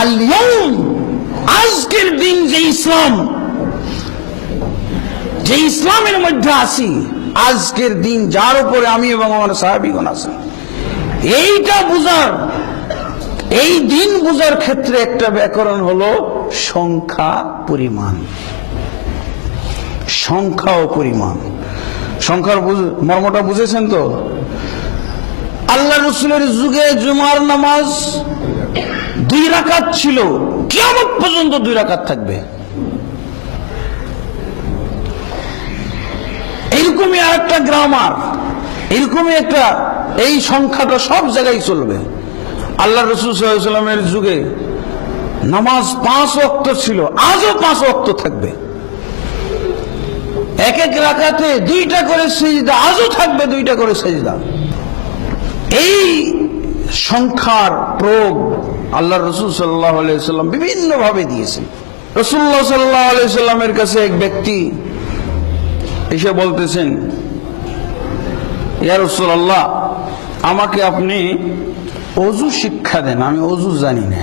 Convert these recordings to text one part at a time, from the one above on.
আল ইয়াউম, আজকের দিন যে ইসলাম, যে ইসলামের মধ্যে আছি, আজকের দিন যার উপরে আমি এবং আমার সাহাবীগণ আছি, এইটা বুঝার, এই দিন বুঝার ক্ষেত্রে একটা ব্যাকরণ হলো সংখ্যা পরিমাণ। সংখ্যা ও পরিমাণ, সংখ্যার মর্মটা বুঝেছেন তো? আল্লাহ রসুলের যুগে জুমার নামাজ 2 রাকাত ছিল, কিয়ামত পর্যন্ত 2 রাকাত থাকবে। এরকমই আরেকটা গ্রামার, এরকমই একটা, এই সংখ্যাটা সব জায়গায় চলবে। আল্লাহ রসুল সাল্লাল্লাহু আলাইহি ওয়াসাল্লামের যুগে নামাজ 5 ওয়াক্ত ছিল, আজও 5 ওয়াক্ত থাকবে। এক এক রাকাতে 2টা করে সিজদা, আজও থাকবে 2টা করে সিজদা। এই সংখ্যার প্রয়োগ আল্লাহ রসুল সাল্লাল্লাহু আলাইহি ওয়াসাল্লাম বিভিন্ন ভাবে দিয়েছেন। রাসূলুল্লাহ সাল্লাল্লাহু আলাইহি ওয়াসাল্লামের কাছে এক ব্যক্তি এসে বলতেছেন, ইয়া রাসূলুল্লাহ, আমাকে আপনি ওযু শিক্ষা দেন, আমি ওযু জানি না।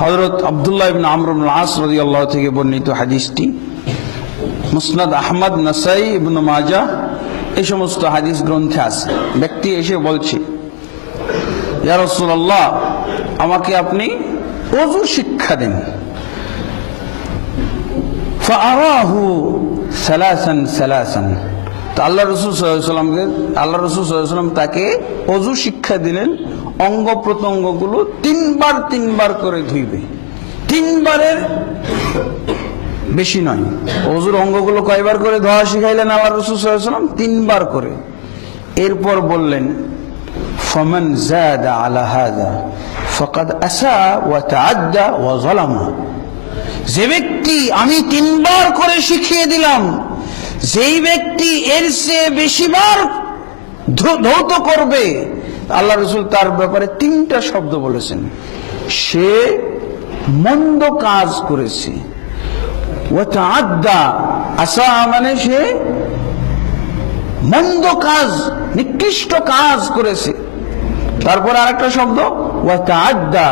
হযরত আব্দুল্লাহ ইবনে আমর ইবনে আস রাদিয়াল্লাহু থেকে বর্ণিত হাদিসটি মুসনাদ আহমদ, নাসাই, ইবনে মাজাহ এই সমস্ত হাদিস গ্রন্থে আছে। ব্যক্তি এসে বলছে, ইয়া রাসূলুল্লাহ, আমাকে আপনি ওযু শিক্ষা দেন। ফাআরাহু সালাসান সালাসান, তো আল্লাহ রাসূল সাল্লাল্লাহু আলাইহি ওয়াসাল্লামকে, আল্লাহ রাসূল সাল্লাল্লাহু আলাইহি ওয়াসাল্লাম তাকে ওযু শিক্ষা দিলেন। অঙ্গ প্রত্যঙ্গগুলো 3 বার করে ধুইবে, 3 বারের বেশি নয়। ওযুর অঙ্গগুলো কয়বার করে ধোয়া শিখাইলেন আল্লাহ রাসূল সাল্লাল্লাহু আলাইহি ওয়াসাল্লাম? 3 বার করে। এরপর বললেন, ফামান যাদা আলা হাযা ফাকাদ আসা ওয়া তাআদ্দা ওয়া যালামা। যে ব্যক্তি আমি 3 বার করে শিখিয়ে দিলাম, যেই ব্যক্তি এর চেয়ে বেশিবার ধৌত করবে, আল্লাহ রাসূল তার ব্যাপারে 3টা শব্দ বলেছেন। সে মন্দ কাজ করেছে, ওয়া তাআদ্দা, আসা মানে সে মন্দ কাজ, নিকৃষ্ট কাজ করেছে। তারপর আরেকটা শব্দ, ওয়া তাআদ্দা,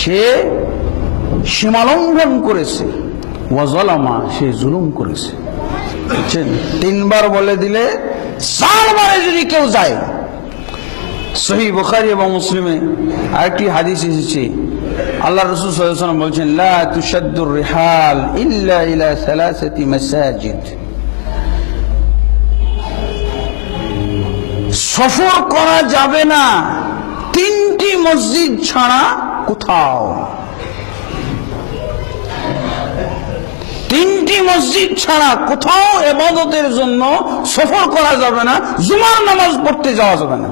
সে সীমালঙ্ঘন করেছে, ওয়া যালামা, সে জুলুম করেছে। বুঝছেন? 3 বার বলে দিলে 4 বারে যদি কেউ যায়। সহিহ বুখারী এবং মুসলিমে আরেকটি হাদিস এসেছে, আল্লাহ রাসূল সাল্লাল্লাহু আলাইহি ওয়াসাল্লাম বলেছেন, লা তুশাদ্দুর রিহাল ইল্লা ইলা সালাসাতি মাসাজিদ। সফর করা যাবে না 3টি মসজিদ ছাড়া কোথাও। 3টি মসজিদ ছাড়া কোথাও ইবাদতের জন্য সফর করা যাবে না, জুমার নামাজ পড়তে যাওয়া যাবে না।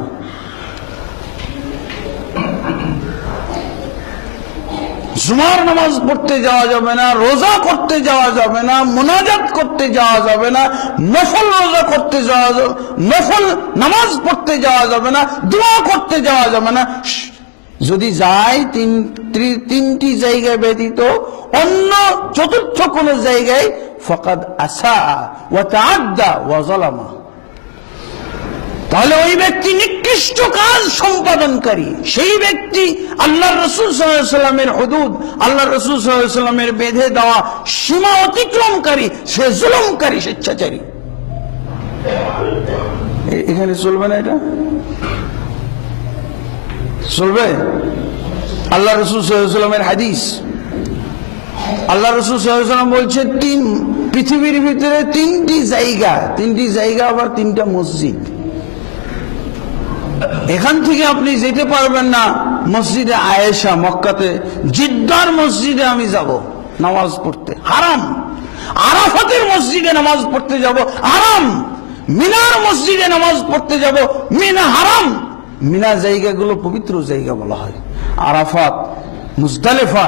জুমার নামাজ পড়তে যাওয়া যাবে না, রোজা করতে যাওয়া যাবে না, মুনাজাত করতে যাওয়া যাবে না, নফল রোজা করতে যাওয়া যাবে, নফল নামাজ পড়তে যাওয়া যাবে না, দোয়া করতে যাওয়া যাবে না। যদি যায় 3টি জায়গায় ব্যতীত অন্য 4র্থ কোন জায়গায়, ফাকাদ আসা ওয়া তাআদ্দা ওয়া যালামা, তাহলে ওই ব্যক্তি নিকৃষ্ট কাজ সম্পাদনকারী। সেই ব্যক্তি আল্লাহর রাসূল সাল্লাল্লাহু আলাইহি ওয়াসাল্লামের হুদুদ, আল্লাহর রাসূল সাল্লাল্লাহু আলাইহি ওয়াসাল্লামের বেঁধে দেওয়া সীমা অতিক্রমকারী, সে জুলুমকারী, স্বেচ্ছাচারী। এখানে চলবে না, এটা চলবে? আল্লাহ রাসূল সাল্লাল্লাহু আলাইহি ওয়াসাল্লামের হাদিস, আল্লাহ রাসূল সাল্লাল্লাহু আলাইহি ওয়াসাল্লাম বলছে, পৃথিবীর ভিতরে 3টি জায়গা, আবার 3টা মসজিদ। এখান থেকে আপনি যেতে পারবেন না মসজিদে আয়েশা, মক্কাতে জিদ্দার মসজিদে আমি যাব নামাজ পড়তে, হারাম। আরাফাতের মসজিদে নামাজ পড়তে যাব, হারাম। মিনার মসজিদে নামাজ পড়তে যাব, মিনা হারাম। মিনা জায়গাগুলো পবিত্র জায়গা বলা হয়। আরাফাত, মুজদালিফা,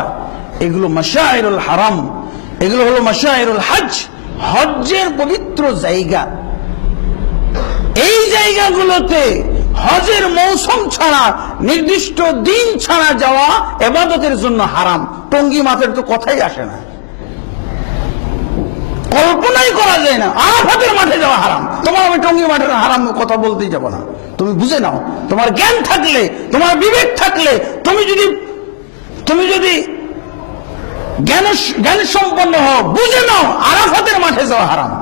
এগুলো মাশাইরুল হারাম, এগুলো হলো মাশাইরুল হজ, হজ্জের পবিত্র জায়গা। এই জায়গাগুলোতে হজের মৌসুম ছাড়া, নির্দিষ্ট দিন ছাড়া যাওয়া ইবাদতের জন্য হারাম। টঙ্গী মাঠের তো কথাই আসে না, কল্পনাই করা যায় না। আরাফাতের মাঠে যাওয়া হারাম, তোমার আমি টঙ্গী মাঠের হারাম কথা বলতেই যাব না। তুমি বুঝে নাও, তোমার জ্ঞান থাকলে, তোমার বিবেক থাকলে, তুমি যদি জ্ঞান সম্পন্ন হও, বুঝে নাও আরাফাতের মাঠে যাওয়া হারাম।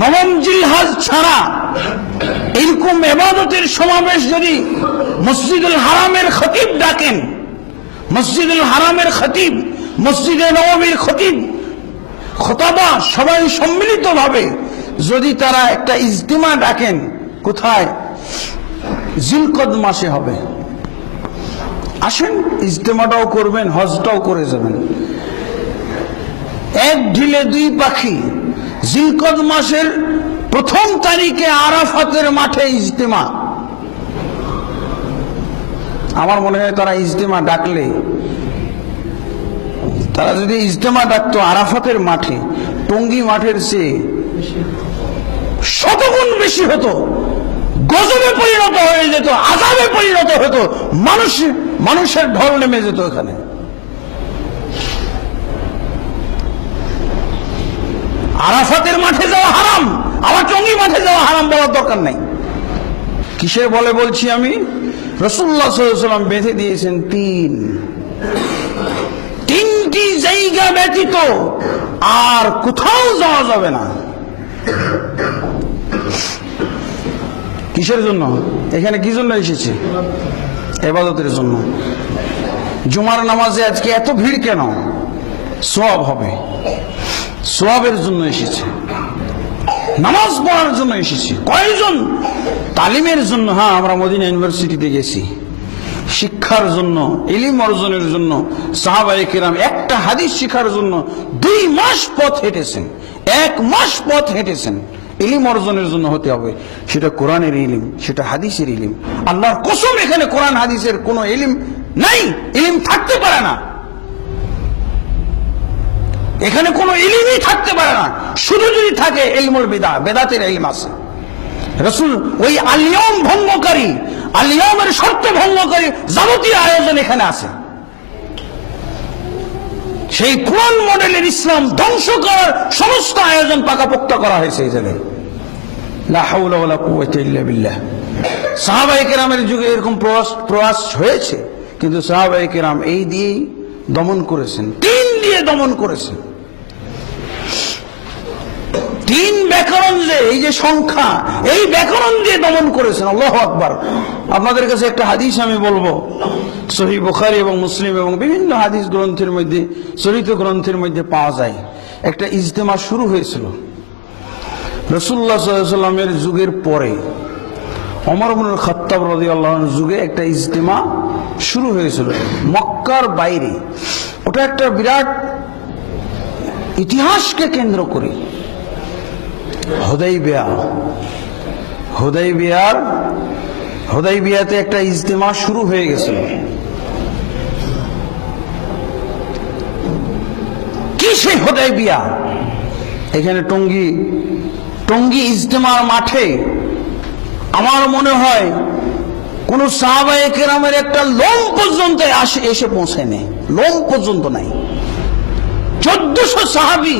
নবম জিলহজ ছাড়া এরকম ইবাদতের সমাবেশ যদি মসজিদুল হারামের খতিব ডাকেন, মসজিদুল হারামের খতিব, মসজিদে নববীর খতিব, খোতাবা সবাই সম্মিলিতভাবে যদি তারা একটা ইজতিমা ডাকেন, কোথায়? জিলকদ মাসে হবে। আসেন, ইজতিমাটাও করবেন, হজটাও করে যাবেন। এক ঢিলে দুই পাখি। জিলকদ মাসের প্রথম তারিখে আরাফাতের মাঠে ইজতিমা। আমার মনে হয় তারা ইজতিমা ডাকলে, তারা যদি ইজতিমা ডাকতো আরাফাতের মাঠে, টঙ্গী মাঠের চেয়ে শতগুণ বেশি হতো, গজবে পরিণত হয়ে যেত, আযাবে পরিণত হতো, মানুষের ঢল নেমে যেত এখানে। আরাফাতের মাঠে যাওয়া হারাম, আবার টঙ্গী মাঠে যাওয়া হারাম বলার দরকার নাই। কিসের বলে বলছি আমি? রাসূলুল্লাহ সাল্লাল্লাহু আলাইহি ওয়াসাল্লাম বেঁধে দিয়েছেন তিনটি জায়গা ব্যতীত আর কোথাও যাওয়া যাবে না। কিসের জন্য? এখানে কি জন্য এসেছে? ইবাদতের জন্য। জুমার নামাজে আজকে এত ভিড় কেন? সওয়াব হবে, সওয়াবের জন্য এসেছে, নামাজ পড়ার জন্য এসেছে। কয়জন? তালিমের জন্য। হ্যাঁ, আমরা মদিনা ইউনিভার্সিটিতে গেছি শিক্ষার জন্য, ইলম অর্জনের জন্য। সাহাবায়ে কেরাম একটা হাদিস শিখার জন্য 2 মাস পথ হেঁটেছেন, 1 মাস পথ হেঁটেছেন। ইলম অর্জনের জন্য হতে হবে, সেটা কোরআনের ইলম, সেটা হাদিসের ইলম। আল্লাহর কসম, এখানে কোরআন হাদিসের কোনো ইলম নাই, ইলম থাকতে পারে না, এখানে কোনো ইলমই থাকতে পারে না। শুধু যদি থাকে ইলমুল বিদআ, বেদাতের ইলম আছে। রাসূল ওই আলিয়ম ভঙ্গকারী, আলিয়মের শর্ত ভঙ্গকারী যাবতীয় আয়োজন এখানে আছে। সেই কোরআন মডেলের ইসলাম ধ্বংস করার সমস্ত আয়োজন পাকাপোক্ত করা হয়েছে এই জায়গায়। লা হাওলা ওয়ালা কুওয়াতা ইল্লা বিল্লাহ। সাহাবায়ে কেরামের যুগে এরকম প্রয়াস হয়েছে, কিন্তু সাহাবায়ে কেরাম এই দিয়েই দমন করেছেন, 3 দিয়ে দমন করেছেন। 3 ব্যাকরণ, যে এই যে সংখ্যা, এই ব্যাকরণ দিয়ে দমন করেছেন। আল্লাহু আকবার। আপনাদের কাছে একটা হাদিস আমি বলবো, সহিহ বুখারী এবং মুসলিম এবং বিভিন্ন হাদিস গ্রন্থের মধ্যে, চরিত গ্রন্থের মধ্যে পাওয়া যায়। একটা ইজতেমা শুরু হয়েছিল রাসূলুল্লাহ সাল্লাল্লাহু আলাইহি ওয়াসাল্লামের যুগের পরে, ওমর ইবনুল খাত্তাব রাদিয়াল্লাহু আনহুর যুগে একটা ইজতেমা শুরু হয়েছিল মক্কার বাইরে। ওটা একটা বিরাট ইতিহাসকে কেন্দ্র করে। হুদাইবিয়াতে একটা ইজতেমা শুরু হয়ে গেছিল। কি সেই হুদাইবিয়া? এখানে টঙ্গী ইজতেমার মাঠে আমার মনে হয় কোন সাহাবায়ে কেরামের একটা লোম পর্যন্ত এসে পৌঁছায়নি, লোম পর্যন্ত নাই। 1400 সাহাবী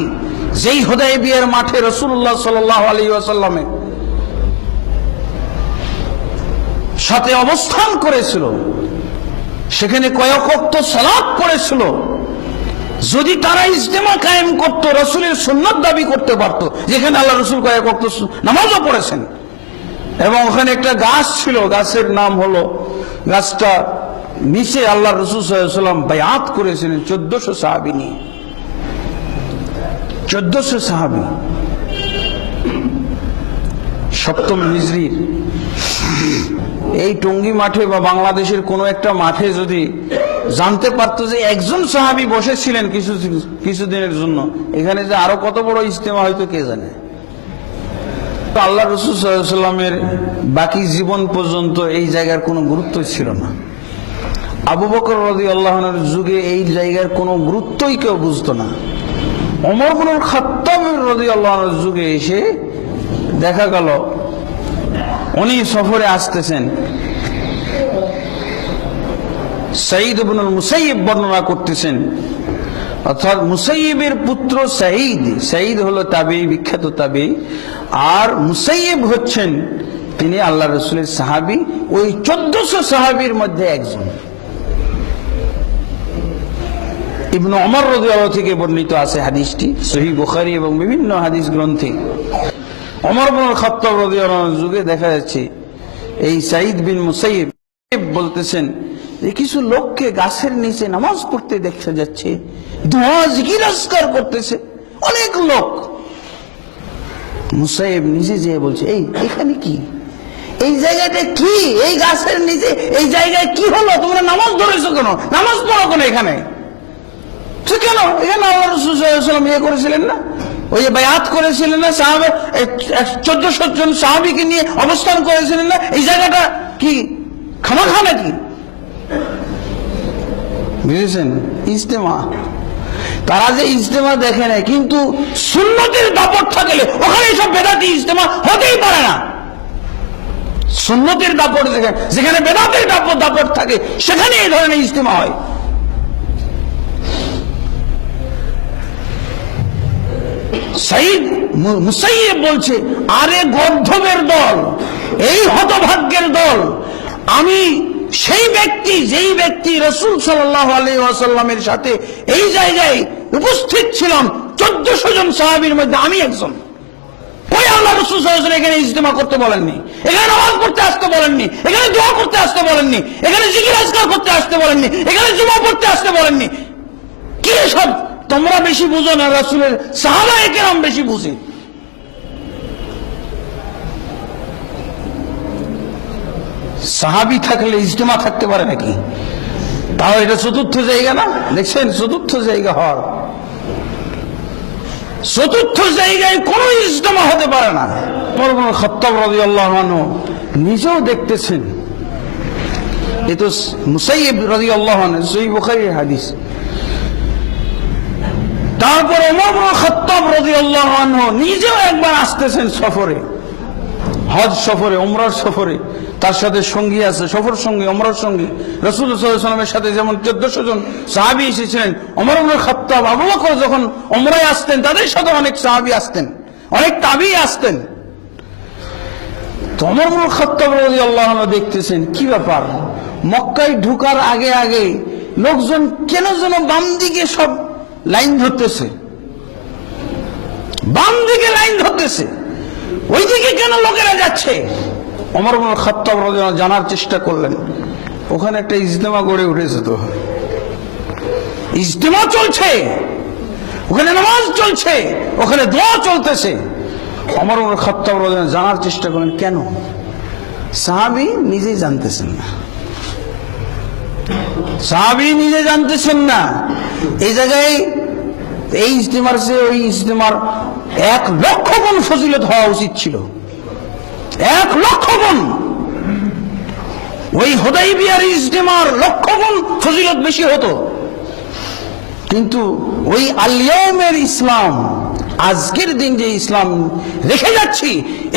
যেই হুদাইবিয়ার মাঠে রাসূলুল্লাহ সাল্লাল্লাহু আলাইহি ওয়াসাল্লামের সাথে অবস্থান করেছিল, সেখানে কয়েক ওয়াক্ত সালাত পড়েছিল। যদি তারা ইজতেমা কায়েম করত, রাসূলের সুন্নাত দাবি করতে পারত, যেখানে আল্লাহ রাসূল কয়েক ওয়াক্ত নামাজও পড়েছেন, এবং ওখানে একটা গাছ ছিল, গাছের নাম হলো, গাছটা নিচে আল্লাহ রাসূল সাল্লাল্লাহু আলাইহি ওয়াসাল্লাম বায়াত করেছিলেন 1400 সাহাবী নিয়ে। 1400 সাহাবী। সপ্তম হিজরির এই টঙ্গী মাঠে বা বাংলাদেশের কোনো একটা মাঠে যদি জানতে পারতো যে একজন সাহাবী বসেছিলেন কিছুদিনের জন্য, এখানে যে আরো কত বড় ইজতেমা হয়তো কে জানে। আল্লাহ রাসূল সাল্লাল্লাহু আলাইহি ওয়াসাল্লামের বাকি জীবন পর্যন্ত এই জায়গার কোনো গুরুত্ব ছিল না। আবু বকর রাদিয়াল্লাহু আনহুর যুগে এই জায়গার কোনো গুরুত্বই কেউ বুঝতো না। ওমর ইবনুল খাত্তাব রাদিয়াল্লাহু আনহুর যুগে এসে দেখা গেল উনি সফরে আসতেছেন। সাঈদ ইবনুল মুসাইয়্যিব বর্ণনা করতেছেন, অর্থাৎ মুসাইয়্যিবের পুত্র সাঈদ হলো তাবেঈ, বিখ্যাত তাবেঈ। আর মুসাইয়্যিব হচ্ছেন তিনি আল্লাহ রাসূলের সাহাবী, ওই 1400 সাহাবীর মধ্যে একজন। ইবনে ওমর রাদিয়াল্লাহু থেকে বর্ণিত আছে হাদিসটি সহিহ বুখারী এবং বিভিন্ন হাদিস গ্রন্থে। ওমর ইবনে খাত্তাব রাদিয়াল্লাহু আনহু যুগে দেখা যাচ্ছে এই সাঈদ বিন মুসাইয়্যিব বলতেছেন যে কিছু লোককে গাছের নিচে নামাজ পড়তে দেখা যাচ্ছে, দোয়া জিকির আজকার করতেছে অনেক লোক। মুসাইয়্যিব নিজে যেয়ে বলছে, এই এখানে কি, এই জায়গাটা কি, এই গাছের নিচে এই জায়গায় কি হলো, তোমরা নামাজ ধরেছো কেন, নামাজ পড়ো কেন এখানে? কেন এখানে আল্লাহ রাসূল সাল্লাল্লাহু আলাইহি ওয়াসাল্লাম ইয়ে করেছিলেন না, ওই যে বায়াত করেছিলেন না, সাহাবা 1400 জন সাহাবীকে নিয়ে অবস্থান করেছিলেন না, এই জায়গাটা কি খামাখা নাকি? বুঝেছেন? ইজতেমা, তারা যে ইজতেমা দেখে না, কিন্তু সুন্নতের দাপট থাকলে ওখানে সব বেদাতি ইজতেমা হতেই পারে না। সুন্নতের দাপট দেখেন, যেখানে বেদাতের দাপট থাকে সেখানে এই ধরনের ইজতেমা হয়। সাঈদ মুসাইয়্যিব বলছে, আরে গর্ধবের দল, এই হতভাগ্যের দল, আমি সেই ব্যক্তি যেই ব্যক্তি রাসূল সাল্লাল্লাহু আলাইহি ওয়াসাল্লামের সাথে এই জায়গায় উপস্থিত ছিলাম, 1400 জন সাহাবীর মধ্যে আমি একজন। ওই আল্লাহ রাসূল সাল্লাল্লাহু আলাইহি ওয়াসাল্লাম এখানে ইজতেমা করতে বলেননি, এখানে নামাজ পড়তে আসতে বলেননি, এখানে দোয়া করতে আসতে বলেননি, এখানে জিকির আজকার করতে আসতে বলেননি, এখানে জুমা পড়তে আসতে বলেননি। কি সব তোমরা বেশি বুঝো না, রাসূলের সাহাবায়ে কেরাম বেশি বুঝে। সাহাবী থাকলে ইজতেমা থাকতে পারে নাকি? তাও এটা চতুর্থ জায়গা না, দেখছেন চতুর্থ জায়গা হওয়ার, চতুর্থ জায়গায় কোন ইজতেমা হতে পারে না। ওমর ইবনে খাত্তাব রাদিয়াল্লাহু আনহু নিজেও দেখতেছেন, এ তো মুসাইয়্যিব রাদিয়াল্লাহু আনহু, সহিহ বুখারীর হাদিস। তারপর ওমর ইবনে খাত্তাব রাদিয়াল্লাহু আনহু নিজেও একবার আসতেছেন সফরে, হজ সফরে, উমরার সফরে, তার সাথে সঙ্গী আছে, সফর সঙ্গী, উমরার সঙ্গী। রাসূল সাল্লাল্লাহু আলাইহি ওয়াসাল্লামের সাথে যেমন 1400 জন সাহাবী এসেছিলেন, ওমর ইবনে খাত্তাব, আবু বকর যখন উমরায় আসতেন তাদের সাথে অনেক সাহাবী আসতেন, অনেক তাবিঈ আসতেন। তো ওমর ইবনে খাত্তাব রাদিয়াল্লাহু আনহু দেখতেছেন কি ব্যাপার, মক্কায় ঢোকার আগে আগে লোকজন কেন যেন বাম দিকে সব লাইন ধরতেছে, বাম দিকে লাইন ধরতেছে, ওইদিকে কেন লোকেরা যাচ্ছে? ওমর ইবনে খাত্তাব রাদিয়াল্লাহু আনহু জানার চেষ্টা করলেন, ওখানে একটা ইজতেমা গড়ে উঠেছে, তো ইজতেমা চলছে, ওখানে নামাজ চলছে, ওখানে দোয়া চলতেছে। ওমর ইবনে খাত্তাব রাদিয়াল্লাহু আনহু জানার চেষ্টা করলেন কেন। সাহাবী নিজেই জানতেছেন না, সাহাবী নিজে জানতেছেন না। এই জায়গায় এই ইজতেমার চেয়ে ওই ইজতেমার 1 লক্ষ গুণ ফজিলত হওয়া উচিত ছিল, 1 লক্ষ গুণ। ওই হুদাইবিয়ার ইজতেমার লক্ষ গুণ ফজিলত বেশি হতো, কিন্তু ওই আল-ইয়াউমের ইসলাম, আজকের দিন যে ইসলাম রেখে যাচ্ছি,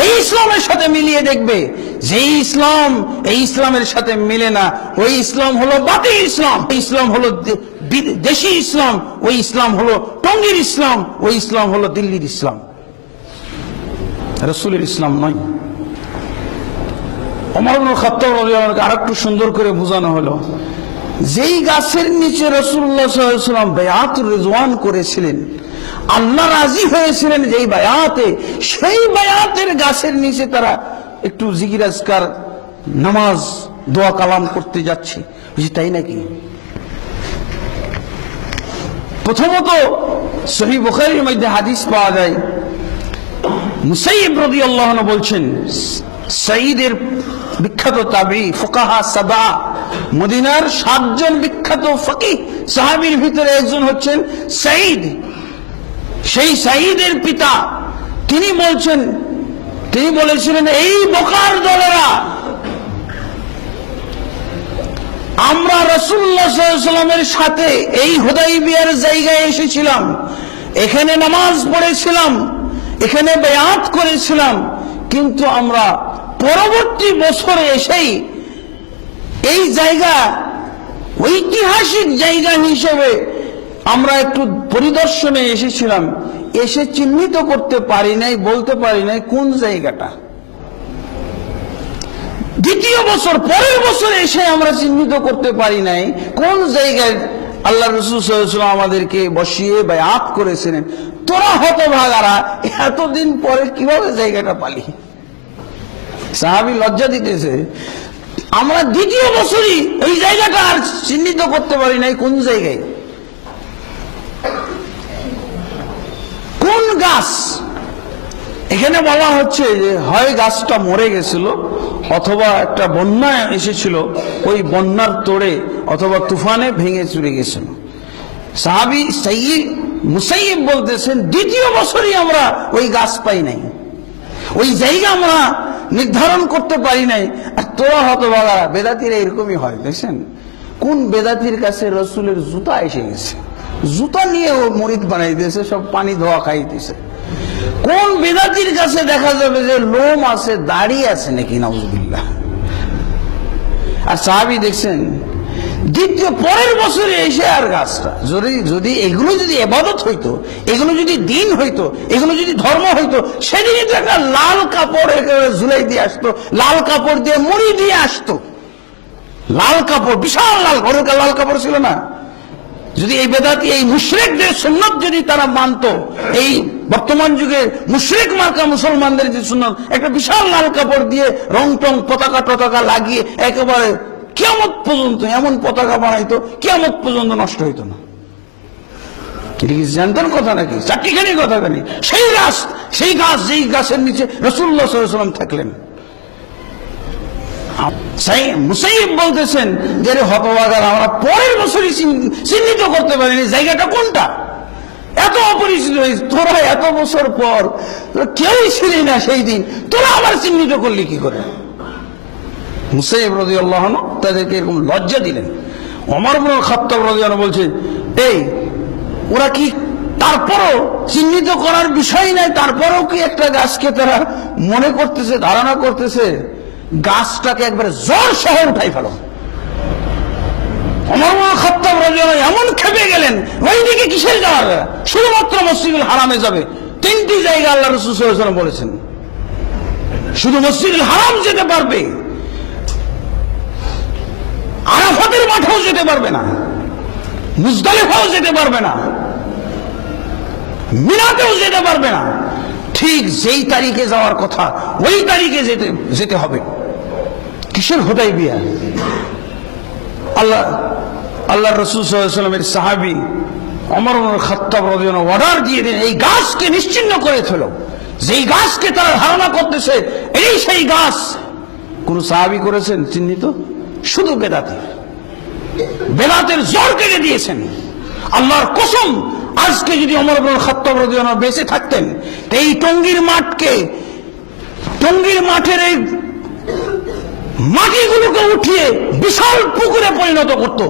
এই ইসলামের সাথে মিলিয়ে দেখবে যে ইসলাম এই ইসলামের সাথে মিলে না। ওই ইসলাম হলো বাতিল ইসলাম, ওই ইসলাম হলো দেশি ইসলাম, ওই ইসলাম হলো টঙ্গীর ইসলাম, ওই ইসলাম হলো দিল্লির ইসলাম, রাসূলের ইসলাম নয়। ওমর ইবনে খাত্তাব রাদিয়াল্লাহু আনহু আরেকটু সুন্দর করে বোঝানো হলো, যেই গাছের নিচে রাসূলুল্লাহ সাল্লাল্লাহু আলাইহি ওয়াসাল্লাম বায়াতুর রিজওয়ান করেছিলেন, আল্লাহ রাজি হয়েছিলেন যেই বায়াতে, সেই বায়াতের গাছের নিচে তারা একটু জিকির আজকার, নামাজ, দোয়া কালাম করতে যাচ্ছে, বুঝি তাই নাকি? প্রথমত সহিহ বুখারীর মধ্যে হাদিস পাওয়া যায়, মুসাইয়্যিব রাদিয়াল্লাহু আনহু বলছেন, সাঈদের বিখ্যাত তাবিঈ, ফুকাহা সাবা, মদিনার 7 জন বিখ্যাত ফকিহ সাহাবীর ভিতরে একজন হচ্ছেন সাঈদ। সেই সাঈদের পিতা তিনি বলছেন, তিনি বলেছিলেন, এই বোকার দলেরা, আমরা রাসূলুল্লাহ সাল্লাল্লাহু আলাইহি ওয়াসাল্লামের সাথে এই হুদাইবিয়ার জায়গায় এসেছিলাম, এখানে নামাজ পড়েছিলাম, এখানে বায়াত করেছিলাম, কিন্তু আমরা পরবর্তী বছরে এসেই এই জায়গা ঐতিহাসিক জায়গা হিসেবে আমরা একটু পরিদর্শনে এসেছিলাম, এসে চিহ্নিত করতে পারি নাই, বলতে পারি নাই কোন জায়গাটা। দ্বিতীয় বছর, পরের বছর এসে আমরা চিহ্নিত করতে পারি নাই কোন জায়গায় আল্লাহ রাসূল সাল্লাল্লাহু আলাইহি ওয়াসাল্লাম আমাদেরকে বসিয়ে বায়াত করেছিলেন। তোরা হতভাগারা এতদিন পরে কিভাবে জায়গাটা পালি? সাহাবী লজ্জা দিতেছে, আমরা দ্বিতীয় বছরই এই জায়গাটা আর চিহ্নিত করতে পারি নাই কোন জায়গায়, কোন গাছ। এখানে বলা হচ্ছে যে হয় গাছটা মরে গেছিল, অথবা একটা বন্যা এসেছিল, ওই বন্যার তোড়ে অথবা তুফানে ভেঙে চুরে গেছিল। সাহাবী সাইয়্যিদ মুসাইয়্যিব বলতেছেন, দ্বিতীয় বছরই আমরা ওই গাছ পাই নাই, ওই জায়গা আমরা নির্ধারণ করতে পারি নাই। আর তোরা হতভাগা বেদাতিরা এরকমই হয়। দেখছেন কোন বেদাতির কাছে রসুলের জুতা এসে গেছে, জুতা নিয়ে ও মুরিদ বানাই দিয়েছে, সব পানি ধোয়া খাইতেছে। কোন বেদাতির কাছে দেখা যাবে যে লোম আছে, দাড়ি আছে নাকি, নাউজুবিল্লাহ। আর সাহাবী দেখছেন দ্বিতীয় পরের বছরে এসে আর গাছটা, যদি এগুলো যদি ইবাদত হইতো, এগুলো যদি দিন হইতো, এগুলো যদি ধর্ম হইতো, সেদিনই তো একটা লাল কাপড় একেবারে ঝুলাই দিয়ে আসতো, লাল কাপড় দিয়ে মুড়ি দিয়ে আসতো। লাল কাপড়, বিশাল লাল, ঘরের লাল কাপড় ছিল না। যদি এই বেদাতি, এই মুশরিকদের সুন্নাত যদি তারা মানতো, এই বর্তমান যুগে মুশরিক মার্কা মুসলমানদের যে সুন্নাত, একটা বিশাল লাল কাপড় দিয়ে রং টং পতাকা টতাকা লাগিয়ে একেবারে কিয়ামত পর্যন্ত এমন পতাকা বানাইতো, কিয়ামত পর্যন্ত নষ্ট হইতো না। এটা কি জানতেন কথা নাকি? চারটিখানি কথা জানি। সেই গাছ, যেই গাছের নিচে রাসূলুল্লাহ সাল্লাল্লাহু আলাইহি ওয়াসাল্লাম থাকলেন। মুসাইয়্যিব বলতেছেন যে হতভাগা, আমরা পরের বছরই চিহ্নিত করতে পারিনি জায়গাটা কোনটা, এত অপরিচিত। তোরা এত বছর পর কেউই ছিলি না সেই দিন, তোরা আবার চিহ্নিত করলি কি করে? মুসাইয়্যিব রাদিয়াল্লাহু আনহু তাদেরকে এরকম লজ্জা দিলেন। ওমর ইবনে খাত্তাব রাদিয়াল্লাহু আনহু বলছেন, এই ওরা কি তারপরও চিহ্নিত করার বিষয় নাই, তারপরেও কি একটা গাছকে তারা মনে করতেছে, ধারণা করতেছে গাছটাকে একবারে জোর সহ উঠাই ফেলো। ওমর ইবনে খাত্তাব রাদিয়াল্লাহু আনহু এমন খেপে গেলেন, ওইদিকে কিসের যাওয়ার, শুধুমাত্র মসজিদুল হারামে যাবে। তিনটি জায়গা আল্লাহ রাসূল সাল্লাল্লাহু আলাইহি ওয়াসাল্লাম বলেছেন, শুধু মসজিদুল হারাম যেতে পারবে, আরাফাতের মাঠেও যেতে পারবে না, মুজদালিফাও যেতে পারবে না, মিনাতেও যেতে পারবে না। ঠিক যেই তারিখে যাওয়ার কথা ওই তারিখে যেতে হবে। কিসের হুদাইবিয়া? আল্লাহ রাসূল সাল্লাল্লাহু আলাইহি ওয়াসাল্লামের সাহাবী ওমর ইবনে খাত্তাব রাদিয়াল্লাহু আনহু অর্ডার দিয়ে দেন, এই গাছকে নিশ্চিহ্ন করে ফেলো। যেই গাছকে তারা ধারণা করতেছে এই সেই গাছ, কোন সাহাবী করেছেন চিহ্নিত? শুধু বেদাতের জোর কেটে দিয়েছেন। আল্লাহর কসম, আজকে যদি ওমর ইবনে খাত্তাব রাদিয়াল্লাহু আনহু বেঁচে থাকতেন, এই টঙ্গীর মাঠের এই মাটিগুলোকে উঠিয়ে বিশাল পুকুরে পরিণত করত।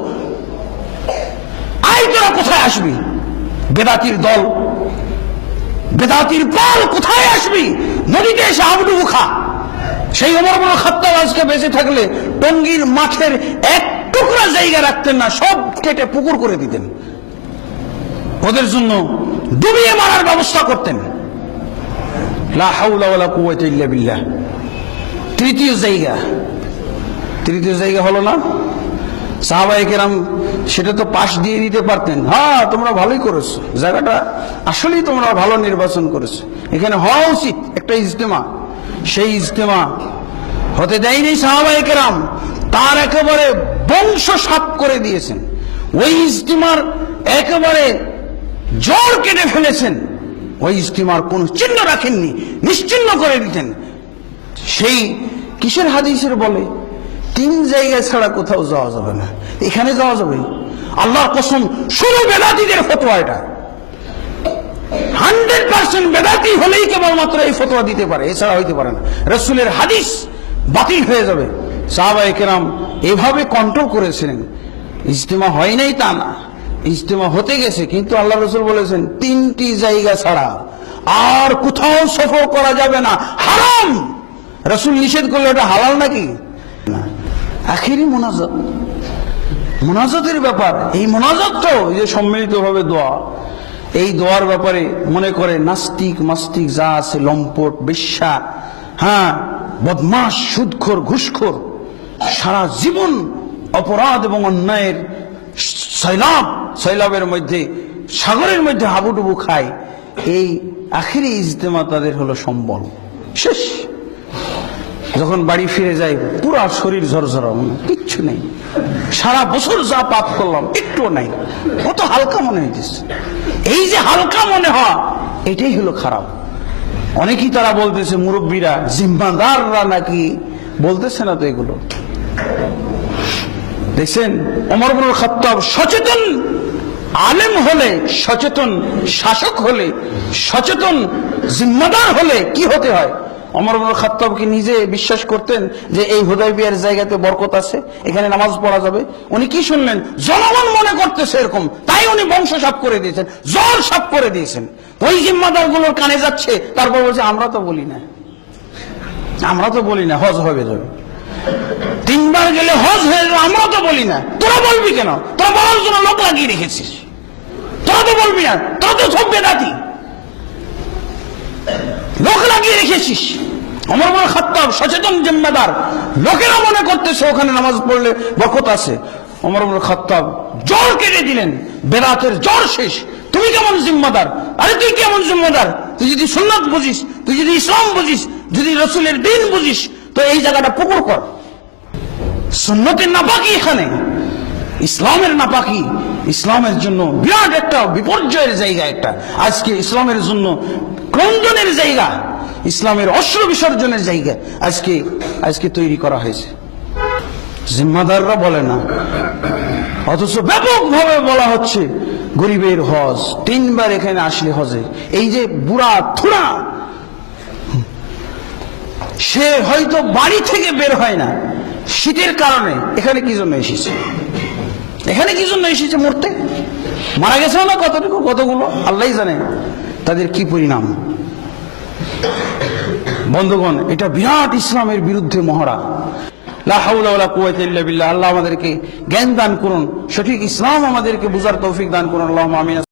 আই তোরা কোথায় আসবি? বেদাতির দল, বেদাতির পাল কোথায় আসবি? নদীতে এসে হাবুডুবু খা। সেই ওমর ইবনে খাত্তাব আজকে বেঁচে থাকলে টঙ্গীর মাঠের এক টুকরা জায়গা রাখতেন না, সব কেটে পুকুর করে দিতেন, ওদের জন্য ডুবিয়ে মারার ব্যবস্থা করতেন। লা হাওলা ওয়ালা কুওয়াতা ইল্লা বিল্লাহ। তৃতীয় জায়গা হলো না, সাহাবায়ে কেরাম সেটা তো পাশ দিয়ে দিতে পারতেন। হ্যাঁ, তোমরা ভালোই করেছো, জায়গাটা আসলেই তোমরা ভালো নির্বাচন করেছো, এখানে হওয়া উচিত একটা ইজতেমা। সেই ইজতেমা হতে দেয়নি সাহাবায়ে কেরাম, তার একেবারে বংশ সাফ করে দিয়েছেন। ওই ইজতেমার একেবারে জোর কেটে ফেলেছেন, ওই ইজতেমার কোন চিহ্ন রাখেননি, নিশ্চিহ্ন করে দিতেন। সেই কিসের হাদিসের বলে 3 জায়গায় ছাড়া কোথাও যাওয়া যাবে না, এখানে যাওয়া যাবে। আল্লাহর কসম, শুধু বেদাতীদের ফতোয়া এটা। 100% বেদাতি হলেই কেবলমাত্র এই ফতোয়া দিতে পারে, এছাড়া হইতে পারে না। রাসূলের হাদিস বাতিল হয়ে যাবে। সাহাবায়ে কেরাম এভাবে কন্ট্রোল করেছিলেন। ইজতেমা হয় নাই তা না, ইজতেমা হতে গেছে, কিন্তু আল্লাহ রাসূল বলেছেন 3টি জায়গা ছাড়া আর কোথাও সফর করা যাবে না, হারাম। রাসূল নিষেধ করলে এটা হালাল নাকি? আখেরি মোনাজাতের ব্যাপার। এই মোনাজাতটাও যে সম্মিলিতভাবে দোয়া, এই দোয়ার ব্যাপারে মনে করে নাস্তিক মাস্তিক যা আছে, লম্পট, বেশ্যা, হ্যাঁ, বদমাশ, সুদখোর, ঘুষখোর, সারা জীবন অপরাধ এবং অন্যায়ের সৈলাবের মধ্যে, সাগরের মধ্যে হাবুডুবু খায়। এই আখিরি ইজতেমা তাদের হলো সম্বল। শেষ, যখন বাড়ি ফিরে যায় পুরা শরীর ঝরঝরা, কিচ্ছু নেই, সারা বছর যা পাপ করলাম একটুও নাই, কত হালকা মনে হইতেছে। এই যে হালকা মনে হয়, এটাই হলো খারাপ। অনেকেই তারা বলতেছে, মুরব্বীরা, জিম্মাদাররা নাকি বলতেছে না তো এগুলো। দেখছেন, ওমর ইবনুল খাত্তাব সচেতন আলেম হলে, সচেতন শাসক হলে, সচেতন জিম্মাদার হলে কি হতে হয়? ওমর ইবনুল খাত্তাব কি নিজে বিশ্বাস করতেন যে এই হুদায়বিয়ার জায়গাতে বরকত আছে, এখানে নামাজ পড়া যাবে? উনি কি শুনলেন? জনগণ মনে করতেছে এরকম, তাই উনি বংশ সাফ করে দিয়েছেন, জল সাফ করে দিয়েছেন। ওই জিম্মাদার গুলোর কানে যাচ্ছে, তারপর বলছে আমরা তো বলি না, আমরা তো বলি না হজ হবে যাবে, 3 বার গেলে হজ হয়ে যাবে, আমরা তো বলি না। তোরা বলবি কেন? তোরা বলার জন্য লোক লাগিয়ে রেখেছিস, তোরা তো বলবি না, তোরা তো সব বেদাতি, লোক লাগিয়ে রেখেছিস। ওমর ইবনুল খাত্তাব সচেতন জিম্মাদার, লোকেরা মনে করতেছে ওখানে নামাজ পড়লে বরকত আছে। ওমর ইবনুল খাত্তাব জড় কেটে দিলেন, বেদাতের জড় শেষ। তুমি কেমন জিম্মাদার? আরে তুই কেমন জিম্মাদার? তুই যদি সুন্নাত বুঝিস, তুই যদি ইসলাম বুঝিস, যদি রাসূলের দ্বীন বুঝিস, তো এই জায়গাটা পুকুর কর। সুন্নতের নাপাকি এখানে, ইসলামের নাপাকি, ইসলামের জন্য বিরাট একটা বিপর্যয়ের জায়গা, একটা আজকে ইসলামের জন্য ক্রন্দনের জায়গা, ইসলামের অশ্রু বিসর্জনের জায়গা আজকে তৈরি করা হয়েছে। জিম্মাদাররা বলে না, অথচ ব্যাপকভাবে বলা হচ্ছে গরিবের হজ, 3 বার এখানে আসলে হজে। এই যে বুড়া থুড়া, সে হয়তো বাড়ি থেকে বের হয় না শীতের কারণে, এখানে কি জন্য এসেছে? এখানে কি জন্য এসেছে? মরতে। মারা গেছে না কতগুলো, আল্লাহই জানে তাদের কি পরিণাম। বন্ধুগণ, এটা বিরাট ইসলামের বিরুদ্ধে মহড়া। লা হাওলা ওয়ালা কুওয়াতা ইল্লা বিল্লাহ। আল্লাহ আমাদেরকে জ্ঞান দান করুন, সঠিক ইসলাম আমাদেরকে বুঝার তৌফিক দান করুন। আল্লাহুম্মা আমিন।